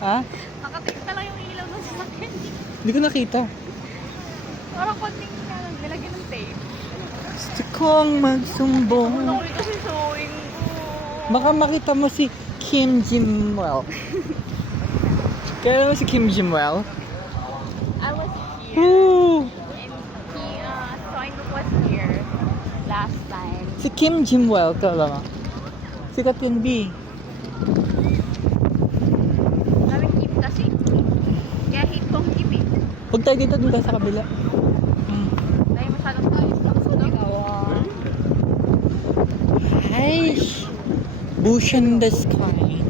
Ha? Nakatikta lang yung ilaw ng sasakyan. Hindi ko nakita. Parang konting nilagyan ng tape. Gusto kong magsumbong. Nakulit kasi showing ko. Baka makita mo si Kim Jimwell. Kaya mo si Kim Jimwell? I was here. Woo! And showing ko was here last time. Si Kim Jimwell, kala mo? Sikat yun, B. Daming Kim kasi. Kaya hate kong Kim eh. Huwag tayo dito sa kabila. Dahil masyadong tayo sa Hi! Bush in the sky.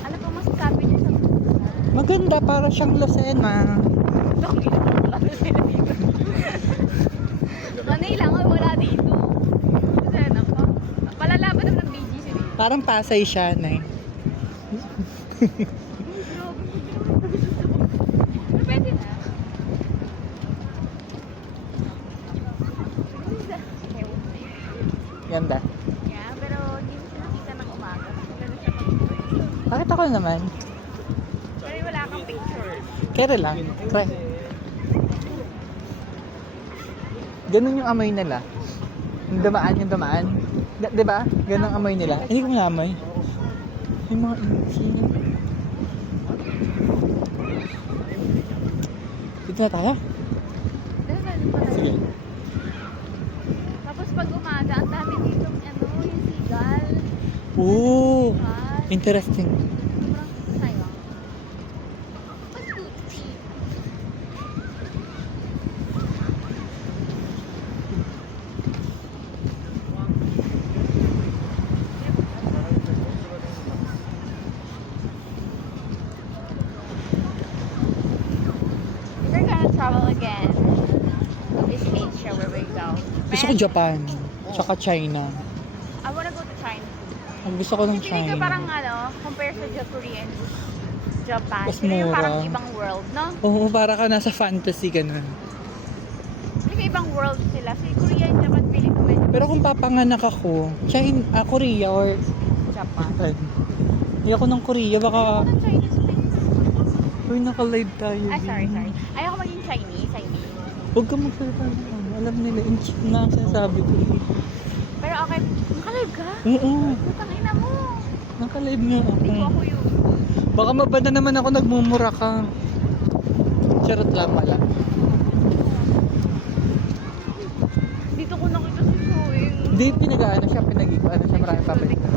Ano po masasabi niyo sa Maganda, para siyang Lucena. Dong, wala na sila dito. Manila nga wala dito. Kasi ano pa? Palalaban naman ng BGC dito. Parang Pasay siya, Nay. Pero pwede na. Ganda. Yeah, pero hindi mo siya nakita ng umaga. Ganun siya pag Bakit ako naman? pero wala kang picture. Kere lang. Pre. Ganun yung amoy nila. Yung dumaan. Diba? Ganun ang amoy nila. Hindi ko naamoy. Yung mga insin. Dito na tayo? Ganun pala. Sige. Tapos pag umaga, ang dami dito yung seagull. Ooh. Diba? Interesting. Sobrang sayang. Mas Gucci. We're gonna travel again to this Asia where we go. Gusto ko Japan. Tsaka China. I wanna go to China. Ang gusto ko ng Feeling ko China. parang compare sa Korea and Japan. Mas Feeling ko mura. parang ibang world, no? Oo, para ka nasa fantasy ganun. Feeling ko ibang world sila. Si Korea and Japan, feeling ko medyo Pero kung papanganak ako, China, Korea or Japan. Japan. Ayoko ng Korea, baka... Ayoko ng Chinese thing. Uy, naka-live tayo. Ah, sorry. Ayoko maging Chinese, I mean. Huwag ka magsalita ng ano. Alam nila, inchik na ang sinasabi ko. Pero okay, nakalive ka? Oo, Putang ina mo. naka-live nga Hindi ko ako. ako yun. Baka mabanda naman ako nagmumura ka. Charot lang pala. Dito ko nakita si Soeng. Hindi, pinag-ano siya, pinag-ano siya, maraming pa-picture.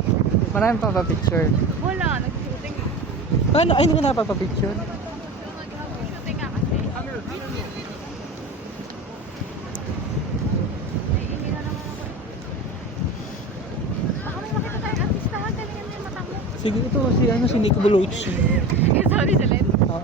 Maraming pa-picture. Wala, nag-shooting. Paano? Ay, hindi ko napapapicture. Nag-shooting nga kasi. Ay, hindi na naman ako. Baka may makita tayong artista. Galingan mo yung mata mo. Sige, ito si Nico Bellucci. Eh, sorry, Celine. Oo.